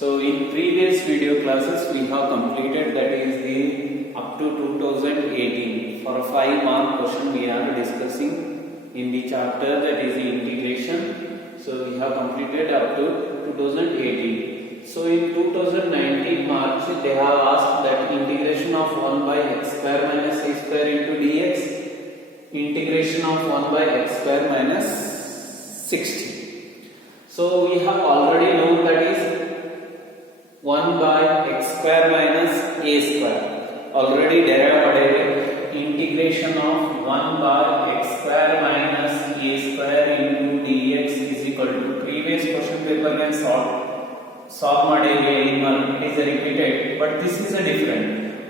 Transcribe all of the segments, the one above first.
So in previous video classes we have completed, that is the up to 2018 for a 5-mark question we are discussing in the chapter, that is the integration. So we have completed up to 2018. So in 2019 March they have asked that integration of 1 by x square minus a square into dx, integration of 1 by x square minus 60. So we have already known that is 1 by x square minus a square, already derived integration of 1 by x square minus a square into dx is equal to previous question paper can solve ಮಾಡಿದ್ವಿ it is repeated, but this is a different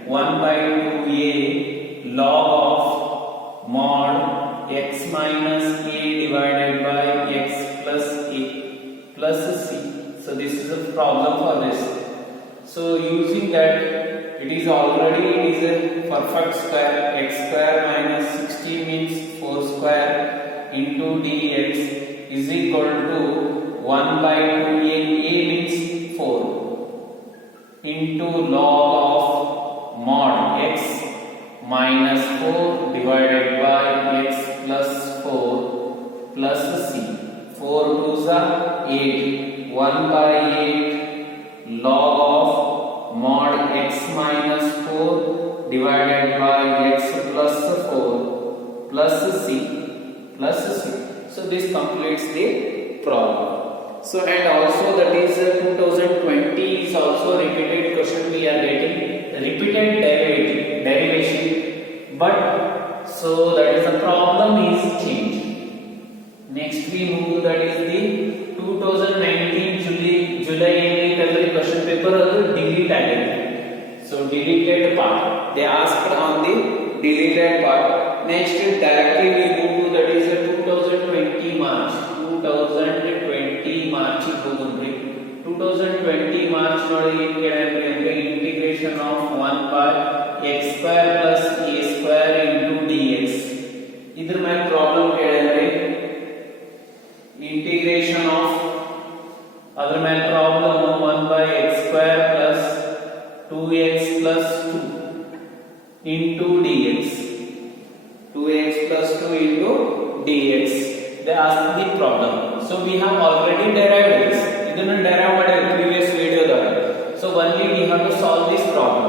1 by 2a log of mod x minus a divided by x plus a plus c. So this is a problem for this. So using that, it is a perfect square. X square minus 60 means 4 square into dx is equal to 1 by 2a, a means 4 into log of mod x minus 4 divided by x plus 4 plus c. 4 2s are 8, 1 by 8 log of mod x minus 4 divided by x plus 4 plus c plus c. So this completes the problem. So and also that is 2020 is also repeated question we are getting, repeated derivation, but so that is the problem is changed. Next we move, that is the 2019 July question paper delete again. So deleted part, they asked on the deleted part. Next directly we move to, that is 2020 March. 2020 March 2020 March ನೋಡಿ ಏನು ಕೇಳಿದ್ರೆ ಅಂದ್ರೆ integration of 1 by x square plus a square into dx. ಇದ್ರ ಮೇಲೆ problem ಕೇಳಿದ್ರೆ integration of ಅದರ ಮೇಲೆ problem 1 by x square plus 2x plus 2 into dx, 2x plus 2 into dx. They asked the problem. So we have already derived this. ಇದನ್ನು derive ಮಾಡಿದ previous video ದಾಗ. So only we have to solve this problem.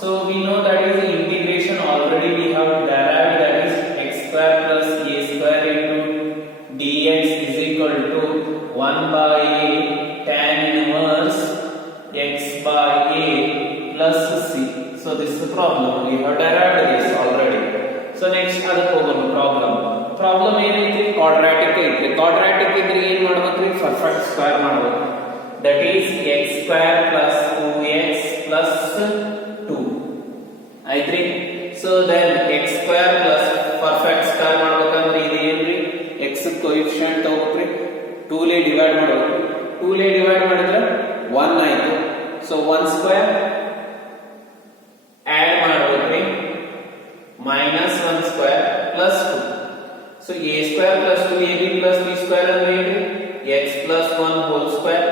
So we know that is the integration already we have derived, that is x square plus a square into dx is equal to 1 by a tan inverse x by a plus c. So this is the problem. We have derived this already. So next other problem ಏನೈತಿ, quadratic ಐತಿ. Quadratic ಇದ್ರೆ ಏನು ಮಾಡಬೇಕ್ರಿ, perfect square ಮಾಡಬೇಕು. That is x square plus 2x plus 2 ಐತ್ರಿ. So then x square plus perfect square ಮಾಡಬೇಕಂದ್ರೆ ಇದು ಏನ್ರಿ, x ಕೋಎಫಿಷಿಯಂಟ್ ತಗೋಬೇಕ್ರಿ, 2 ಲೇ ಡಿವೈಡ್ ಮಾಡಬೇಕು. 2 ಲೇ ಡಿವೈಡ್ ಮಾಡಿದ್ರೆ 1 ಆಯ್ತು. ಸೊ 1 ಸ್ಕ್ವೇರ್ ಆಡ್ ಮಾಡಬೇಕ್ರಿ, minus 1 square plus 2. So a square plus 2ab plus b square ಅಂದ್ರೆ ಏನ್ರಿ, x plus 1 whole square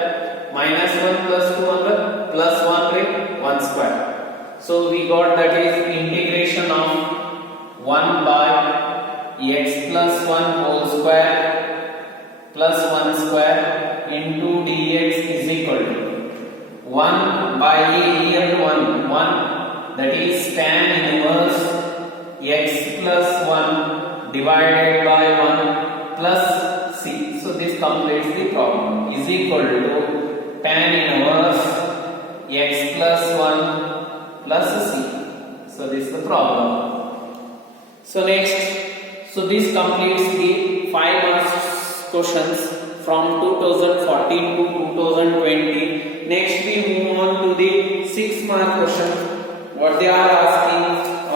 minus 1 plus 2 ಅಂದ್ರೆ plus 1 ರೀ 1 square. So we got that is integration of 1 by x plus 1 whole square plus 1 square into dx is equal to 1 by a here 1 that is tan inverse x plus 1 divided by 1 plus c. So this completes the problem. Is equal to tan inverse x plus 1 plus c. So this is the problem. So next, so this completes the 5 marks questions from 2014 to 2020. Next we move on to the 6 mark question, what they are asking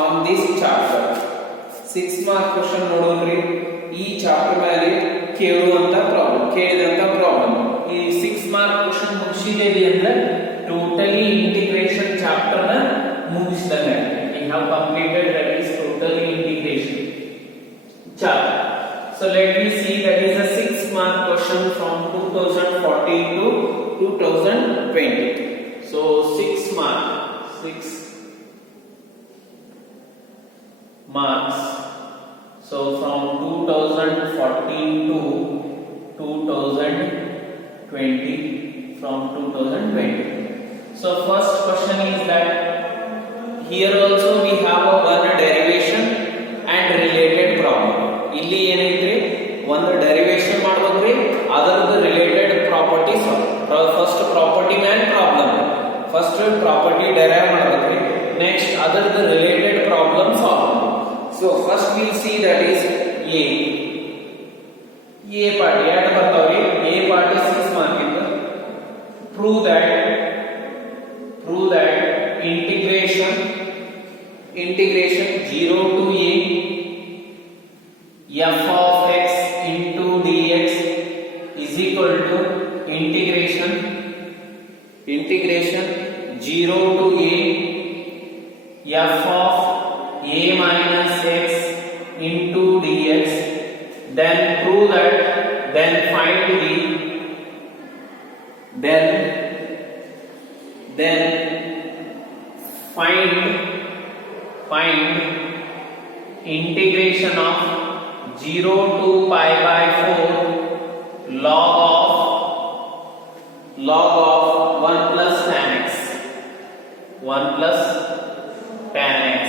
on this chapter. 6 mark question ನೋಡೋಣ್ರಿ. ಈ chapter ಮೇಲೆ ಕೇಳಿದಂತ problem ಈ 6 mark question ಮುಗಿಸಿದೇವಿ ಅಂದ್ರೆ totally integration chapter ನ ಮುಗಿಸಿದಂಗೆ. we have completed, that is totally integration chapter. So let me see, that is a 6 mark question from 2014 to 2020. 6 marks. So from 2014 to 2020, from 2020. So first question is that here also we have a one derivation and related problem. ಇಲ್ಲಿ ಏನೈತ್ರಿ ಒಂದು derivation ಮಾಡಬೇಕ್ರಿ ಅದರದ್ದು related property solve. First property man problem, first property derive ಮಾಡಬೇಕ್ರಿ, next ಅದರದ್ದು related problem solve. So first will see that is A part ಎರಡು ಬರ್ತಾವ್ರಿ. A part 6 mark ಇಂದ prove that integration 0 to a f of x into dx is equal to integration 0 to a f of a minus x into dx. Then prove that, then find the find integration of 0 to pi by 4 log of 1 plus tan x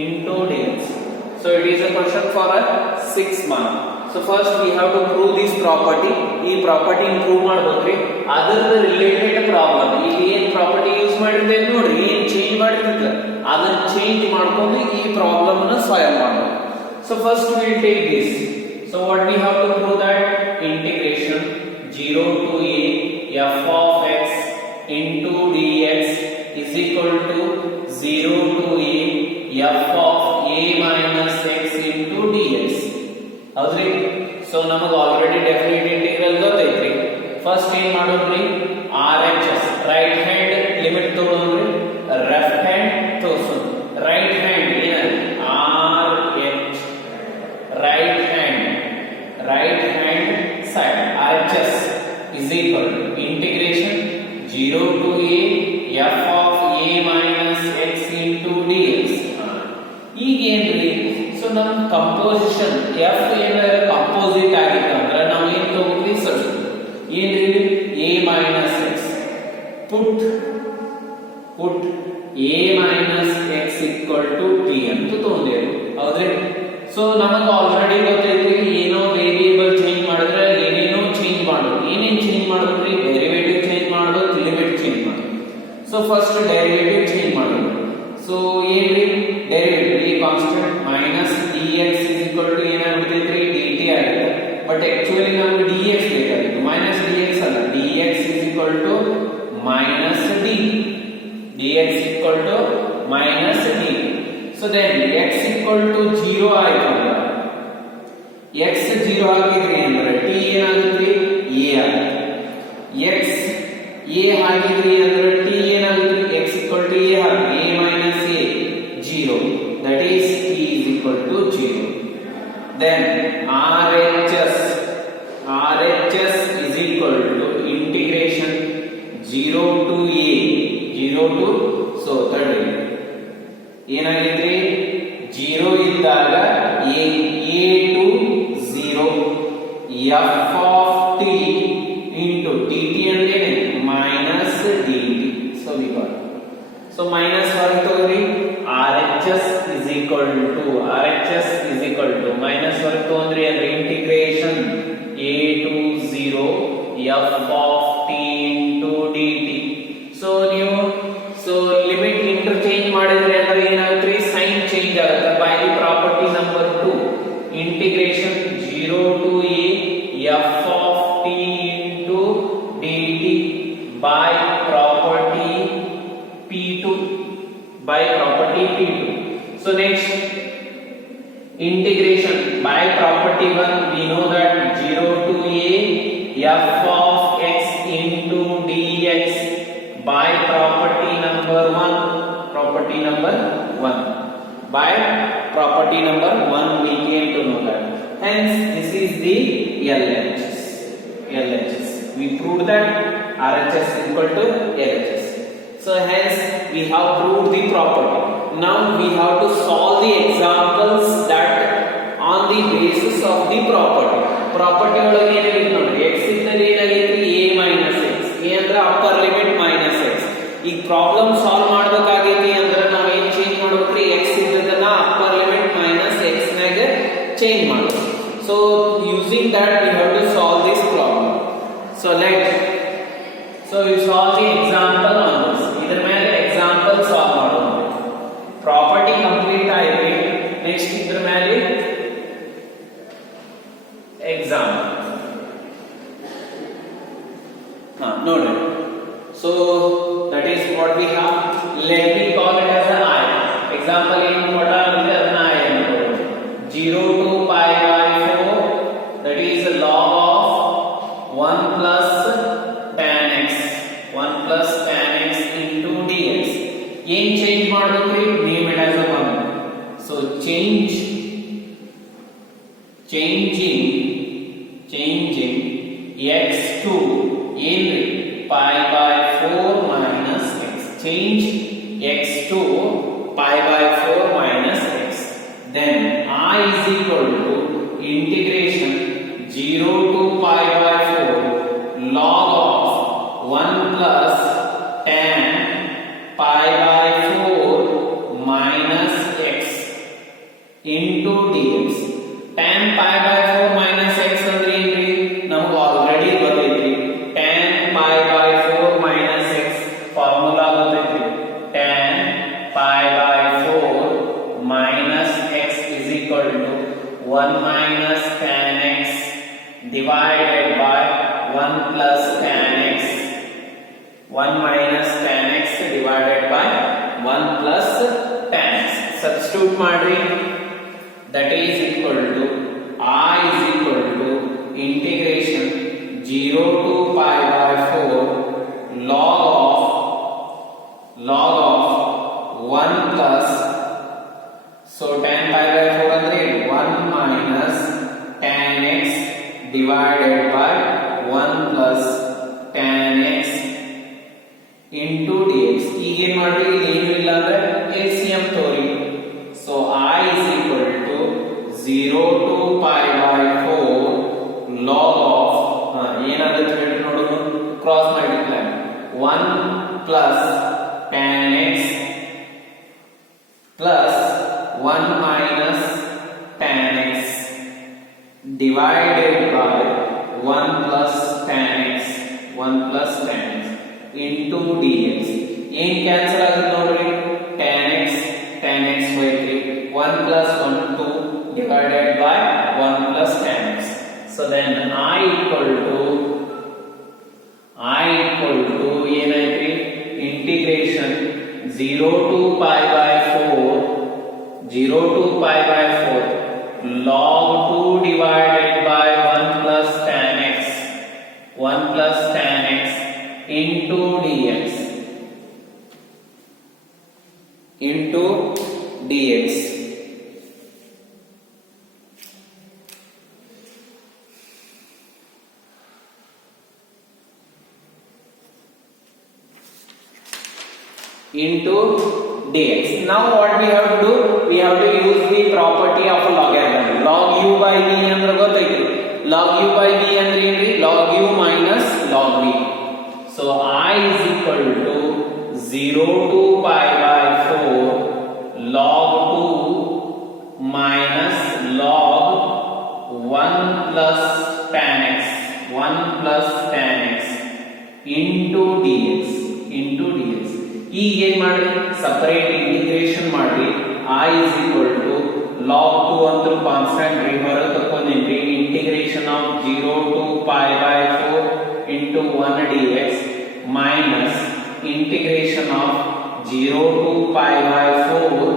into dx. So it is a question for a 6 mark. So first we have to prove this property. ಈ property prove ಮಾಡಬೇಕ್ರಿ, ಅದರ related problem. ಈಗ ಏನ್ property use ಮಾಡಿರ್ತೇವೆ ನೋಡ್ರಿ, ಏನ್ change ಮಾಡಿರ್ತೇವೆ ಅದನ್ನ ಚೇಂಜ್ ಮಾಡ್ಕೊಂಡು ಈ ಪ್ರಾಬ್ಲಮ್ ಅನ್ನು ಸಾಲ್ವ್ ಮಾಡಬೇಕು. So first we will take this. So what we have to prove that integration 0 to a f of x into dx is equal to 0 to a f of a minus x into dx. ಹೌದ್ರಿ? So ನಮಗೆ already definite integral ಗೊತ್ತೈತ್ರಿ. First ಏನ್ ಮಾಡೋದ್ರಿ, RHS right hand limit ತಗೊಳ್ಳೋದ್ರಿ, left hand ತೋರಿಸೋದು. Right hand ಏನ RH right hand side RHS is equal to integration 0 to a f of a minus x into dx. ಈಗ ಏನ್ರಿ, so ನಮ್ಮ composition f ಏನಾರ ಕಂಪೋಸಿಟ್ ಆಗಿತ್ತು ಅಂದ್ರೆ ನಾವು ಏನ್ ತಗೋತೀವಿ ಸರ್, ಏನ್ರಿ a minus x put a minus x equal to t ಅಂತ ತಗೊಂಡೇವೆ. ಹೌದ್ರಿ? ಸೊ ನಮಗೆ ಆಲ್ರೆಡಿ ಗೊತ್ತೈತಿ ಏನೋ ವೇರಿಯೇಬಲ್ ಚೇಂಜ್ ಮಾಡಿದ್ರೆ ಏನೇನೋ ಚೇಂಜ್ ಮಾಡೋದು. ಏನೇನ್ ಚೇಂಜ್ ಮಾಡೋದ್ರಿ, ಡೆರಿವೇಟಿವ್ ಚೇಂಜ್ ಮಾಡೋದು, ಲಿಮಿಟ್ ಚೇಂಜ್ ಮಾಡೋದು. ಸೊ ಫಸ್ಟ್ ಡೆರಿವೇಟಿವ್ ಚೇಂಜ್ ಮಾಡೋದು. ಸೊ ಏನ್ರಿ ಡೆರಿವೇಟಿವ್ ಈ constant minus dx is equal to ಏನಾಗ್ಬಿಡ್ತೈತ್ರಿ dt ಆಗುತ್ತೆ. ಬಟ್ ಆಕ್ಚುಲಿ ನಮಗೆ dx ಬೇಕಾಗಿತ್ತು, ಮೈನಸ್ dx ಅಲ್ಲ, dx is equal to minus d, dx equal to minus d. So then x equal to 0 ಆಯ್ತು ಅಂದ್ರೆ x 0 ಹಾಕಿದ್ರಿ ಅಂದ್ರೆ t ಏನಾಗುತ್ತೆ a ಆಗುತ್ತೆ. x a ಹಾಕಿದ್ರಿ ಅಂದ್ರೆ t ಏನಾಗುತ್ತೆ x equal to a hockey a minus a 0, that is t is equal to 0. Then RHS is equal to integration 0 to a 0 to, so third ಏನಾಗಿದೆ 0 ಇದ್ದಾಗ a to 0 f of t into dt ಅಂದ್ರೆ minus dt. So we got, so minus ಹೊರಗೆ ತಗೋರಿ, RHS is equal to minus ಹೊರಗೆ ತಗೊಂಡ್ರಿ ಅಂದ್ರೆ integration a to 0 f of t into dt. So ನೀವು limit interchange ಮಾಡಿದ್ರೆ ಅಂದ್ರೆ ಏನಾಗುತ್ತೆ, ಸೈನ್ ಚೇಂಜ್ ಆಗುತ್ತೆ. By the property number 2 integration 0 to a f of t into dt by property p2. So next integration by property 1, we know that 0 to a f of x into dx by property number 1. By property number 1 we came to know that. Hence this is the LHS. We proved that RHS equal to LHS. So hence we have proved the property. Now we have to solve the examples that on the basis of the property. Property ಒಳಗೆ ಏನಾಗಿದೆ ನೋಡಿ, x ಇದ್ದಲ್ಲಿ ಏನಾಗೈತಿ a minus x. a ಅಂದ್ರೆ upper limit minus x. ಈಗ problem solve ಮಾಡಬೇಕಾಗೈತಿ ಅಂದ್ರೆ ನಾವು ಏನು ಚೇಂಜ್ ಮಾಡಬೇಕ್ರಿ, x ಇದ್ದದನ್ನ ಅಪ್ಪರ್ ಲಿಮಿಟ್ ಮೈನಸ್ x ನಾಗ ಚೇಂಜ್ ಮಾಡಬೇಕು. So using that we have to solve this problem. So we solve the example on this. ಇದರ ಮೇಲೆ example solve ಮಾಡೋಣ. Property complete ಆಯ್ತು. ನೆಕ್ಸ್ಟ್ ಇದರ ಮೇಲೆ example. ನೋಡಿ. So that is what we have. Let me call it as an I. Example ಏನು ಕೊಟ್ಟಾರ ಅಂದ್ರೆ ಅದನ್ನ I ಅನ್ನು 0 to pi by 4, that is log of 1 plus tan x, 1 plus tan x into dx. ಏನು change ಮಾಡಬೇಕ್ರಿ, name it as a 1. So changing x to ಏನ್ರಿ pi by 4 minus x. Change x to pi by 4 minus x. Then I is equal to integration 0 to pi by 4 log of 1 plus tan pi by 4 minus x into dx. Tan pi by 4 minus x ಅಂದ್ರೆ ಏನ್ರಿ, ನಮಗೆ already ಗೊತ್ತೈತಿ. tan pi by 4 minus x formula ಗೊತ್ತೈತಿ. tan pi by 4 minus x is equal to 1 minus tan x divided by 1 plus tan x. 1 minus tan x divided by 1 plus tan x. Substitute ಮಾಡ್ರಿ. That is equal to I is equal to integration 0 to pi by 4 log of 1 plus, so tan pi by 4 ಅಂದ್ರೆ 1 minus tan x divided by 1 plus tan x into dx. ಈಗ ಏನು ಮಾಡ್ರಿ, ಏನು ಇಲ್ಲ ಅಂದ್ರೆ LCM ತೋರಿ. So I is equal to 0 to pi by 4 log of ಏನಾಗುತ್ತೆ ಹೇಳಿ ನೋಡೋಣ, cross multiply 1 plus tan x plus 1 minus tan x divided by 1 plus tan x, 1 plus tan x into dx. ಏನ್ ಕ್ಯಾನ್ಸಲ್ ಆಗುತ್ತೆ ನೋಡ್ರಿ, tan x ಹೋಯ್ತ್ರಿ. 1 plus 1 2 divided by 1 plus tan x. So then I equal to ಏನಾಯ್ತ್ರಿ, integration 0 to pi by 4 log 2 divided by 1 plus tan x into dx. Into dx. Now what we have to do, we have to use the property of logarithm. Log u by v ಅಂದ್ರೆ ಗೊತ್ತೈತಿ. Log u by v ಅಂದ್ರೆ ಏನ್ರಿ, log u minus log v. So I is equal to 0 to pi by 4 log 2 minus log 1 plus tan x into dx. ಈಗ ಏನ್ ಮಾಡಿ, separate integration ಮಾಡಿ. I is equal to log 2 ಅಂತ constant ಹೊರಗೆ ತಗೊಂಡಿದ್ವಿ. Integration of 0 to pi by 4 into 1 dx minus integration of 0 to pi by 4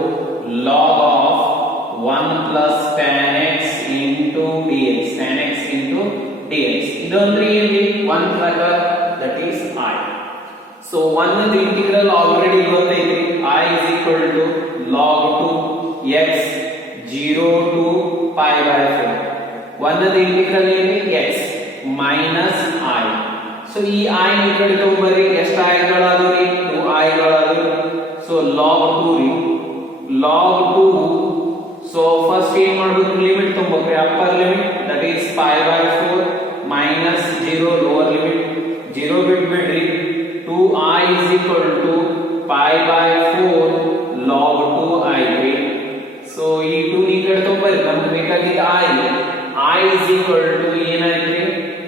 log of 1 plus tan x into dx. ಇದೊಂದ್ರೆ ಇಲ್ಲಿ 1 factor, that is I. So 1 the integral already ಗೊತ್ತೈತಿ. I is equal to log 2 x 0 to pi by 4. 1 the integral ಏನ್ರಿ, x minus I. So ಈ I ಈ ಕಡೆ ತಗೊಂಡ್ಬರ್ರಿ. ಎಷ್ಟು I ಗಳಾದವ್ರಿ, 2I ಗಳು so log 2 ರೀ log 2 so first ಏನ್ ಮಾಡಬೇಕು ಲಿಮಿಟ್ ತುಂಬಬೇಕು upper limit that is pi by 4 minus 0 lower limit 0 ಬಿಟ್ಬಿಡ್ರಿ 2i is equal to pi by 4 log 2i ರೀ ಸೊ ಈ 2 ಈ ಕಡೆ ತಗೊಂಡ್ಬರ್ರಿ ನಮಗೆ ಬೇಕಾಗಿದ್ದ i is equal to ಏನಾಯ್ತು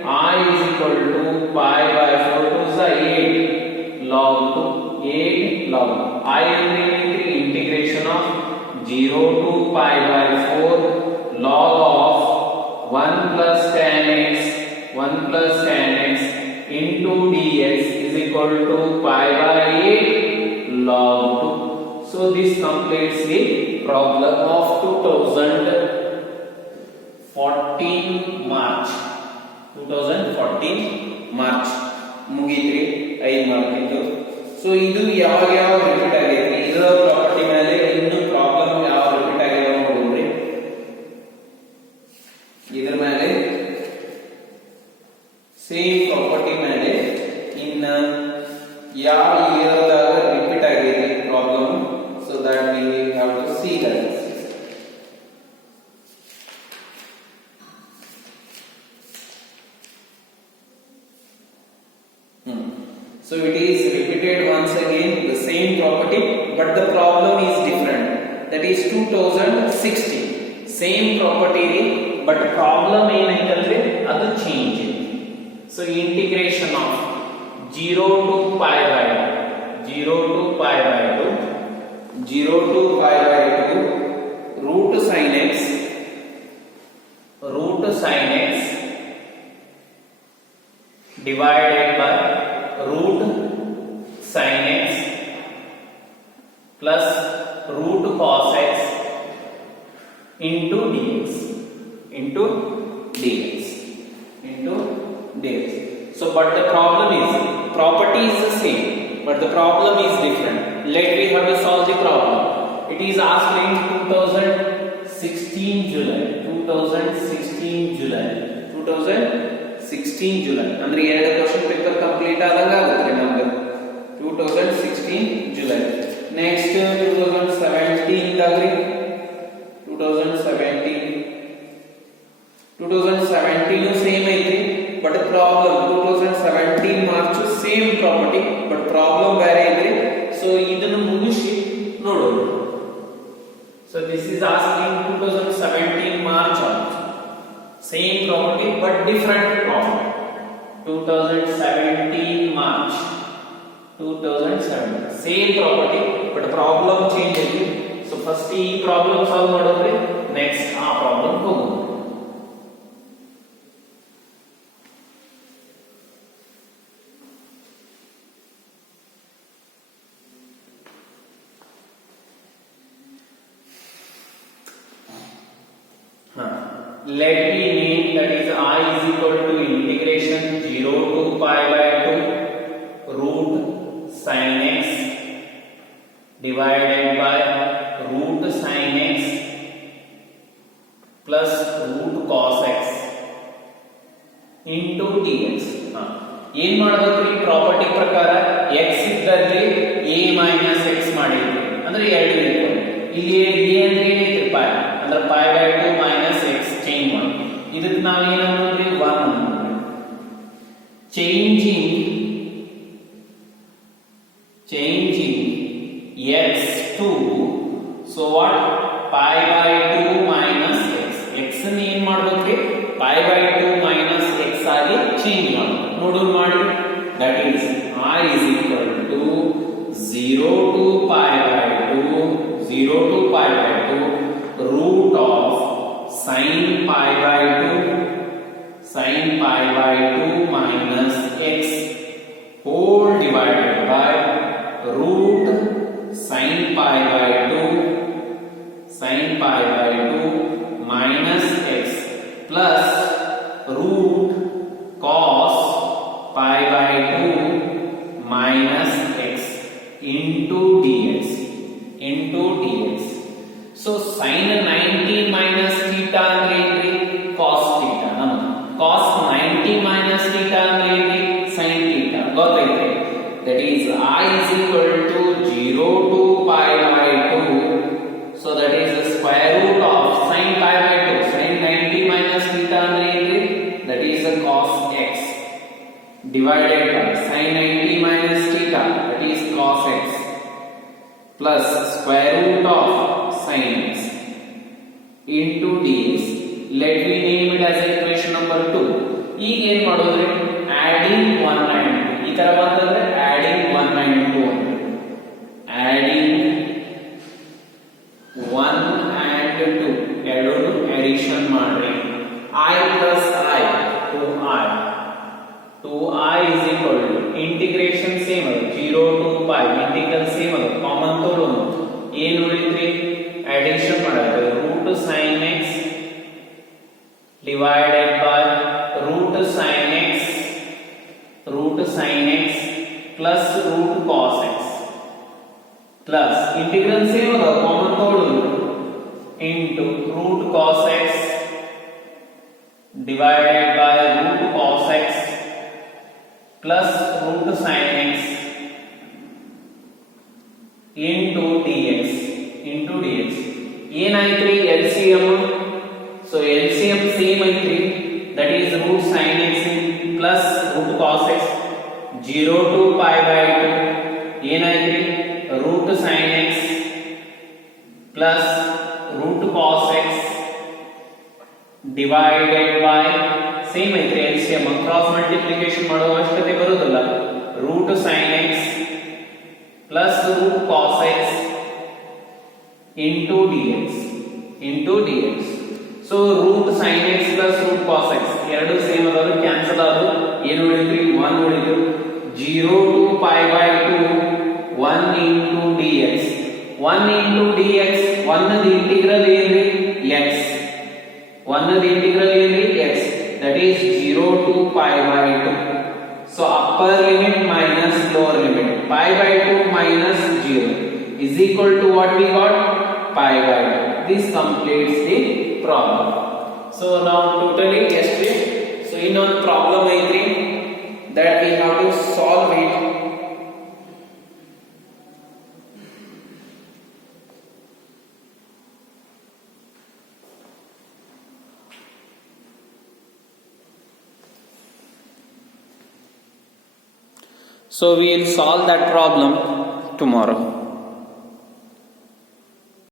I is equal to pi by 4 to the 8 log 8 log I is integration of 0 to pi by 4 log of 1 plus tan x 1 plus tan x into dx is equal to pi by 8 log 2. So this completes the problem of 2014 March. 2014 March ಮುಗೀತ್ರಿ 5 ಮಾರ್ಕಿಂದು so ಇದು ಯಾವಾಗ repeat ಆಗೈತಿ ಇದರ property ಮೇಲೆ ಇನ್ನು problem ಯಾವ repeat ಆಗಿರೋ ನೋಡ್ರಿ ಇದರ ಮೇಲೆ ಸೇಮ್ ಪ್ರಾಪರ್ಟಿ ಮೇಲೆ ಇನ್ನ ಯಾವ ಇಯರ್ದಾಗ ರಿಪೀಟ್ ಆಗೈತಿ problem so that we have to see that So it is repeated once again the same property but the problem is different that is 2016 same property but problem ಏನಾಯ್ತಲ್ರಿ ಅದು change so integration of 0 to pi by 0 to pi by 2 0 to pi by 2 root sin x divided by root sin x plus root cos x into dx. So but the problem is property is the same but the problem is different. Let me have to solve the problem. It is asked in 2016 July ಅಂದ್ರೆ ಎರಡು question paper complete ಆದಂಗ ಆಗುತ್ತೆ ನಮಗೆ 2016 July next 2017 ದಾಗ್ರಿ 2017 same ಐತಿ but problem 2017 March same property but problem ಬೇರೆ ಐತಿ so ಇದನ್ನು ಮುಗಿಸಿ ನೋಡೋಣ so this is asking 2017 March same property but different problem 2017 March 2017 same property but problem change ಇದೆ so first ಈ problem solve ಮಾಡೋದ್ರೆ next ಆ problem ಹೋಗೋಣ let me name that is I is equal to integration 0 to pi by 2 root sin x divided by root sin x plus root cos x into dx. ಏನ್ ಮಾಡಬೇಕ್ರಿ property ಪ್ರಕಾರ x ಇದ್ದಲ್ಲಿ a minus x ಮಾಡಿದ್ವಿ ಅಂದ್ರೆ ಎರಡು ಇಟ್ಕೊಂಡು ಇಲ್ಲಿ a ಅಂದ್ರೆ ಏನೈತಿ pi ಅಂದ್ರೆ pi by 2 minus x change ಮಾಡಿ ಇದಕ್ಕೆ ನಾವು ಏನಂದ್ರೆ 1 changing x to so what pi by 2 minus x x ಅನ್ನು ಏನು ಮಾಡಬೇಕ್ರಿ pi by 2 minus x ಆಗಿ ಚೇಂಜ್ ಮಾಡಿ ನೋಡೋಣ ಮಾಡಿ that is I is equal to 0 to pi by 2 root of sin pi by 2 minus x whole divided by root sin pi by 2 minus x plus root cos pi by 2 minus x into dx. So sin 90 minus theta ಅಂದ್ರೆ ಏನ್ರಿ cos theta cos 90 minus theta ಅಂದ್ರೆ ಏನ್ರಿ sin theta ಗೊತ್ತೈತೆ that is I is equal to 0 to pi by 2. So that is the square root of sin pi by 2. Sin 90 minus theta ಅಂದ್ರೆ ಏನ್ರಿ? That is the cos x divided by sin 90 minus theta, that is cos x, plus square root of sin x into dx. Let me name it as equation number 2. ಈಗ ಏನು ಮಾಡೋದ್ರಿ? adding 1 and 2. ಈ ತರ ಬಂತಂದ್ರೆ adding 1 and 2 adding 1 and 2 ಎರಡೂ addition ಮಾಡ್ರಿ. I plus I 2i is equal to integration same ಅದು 0 to pi integral same ಅದು ಕಾಮನ್ ತಗೊಳ್ಳೋಣ. ಏನು ಉಳಿತ್ರಿ? addition ಮಾಡೋದು root sin x divided by root sin x plus root cos x plus integral same ಅದು common ತಗೊಳ್ಳೋಣ into root cos x divided by root cos x plus root sin x into dx ಏನಾಯ್ತ್ರಿ? LCM. so LCM same ಐತ್ರಿ, that is root sin x plus root cos x 0 to pi by 2 ಏನಾಯ್ತ್ರಿ? root sin x plus root cos x divided by same ಐತ್ರಿ LCM cross multiplication ಮಾಡೋ ಅವಶ್ಯಕತೆ ಬರೋದಿಲ್ಲ. root sin x plus root cos x into dx. so root sin x plus root cos x ಎರಡು same ಅದಾವ, cancel ಆದವು. ಏನು ಉಳಿದ್ರಿ? 1 ಉಳಿದ್ರು. 0 to pi by 2 1 into dx. 1 into dx 1 the integral ಏನ್ರಿ? x. 1 the integral ಏನ್ರಿ? x. that is 0 to pi by 2. so upper limit minus lower limit. Pi by 2 minus 0 is equal to what we got? Pi by 2. This completes the problem. So now totally yesterday. So ಇನ್ನೊಂದು problem ಐತ್ರಿ that we have to solve it. So we will solve that problem tomorrow.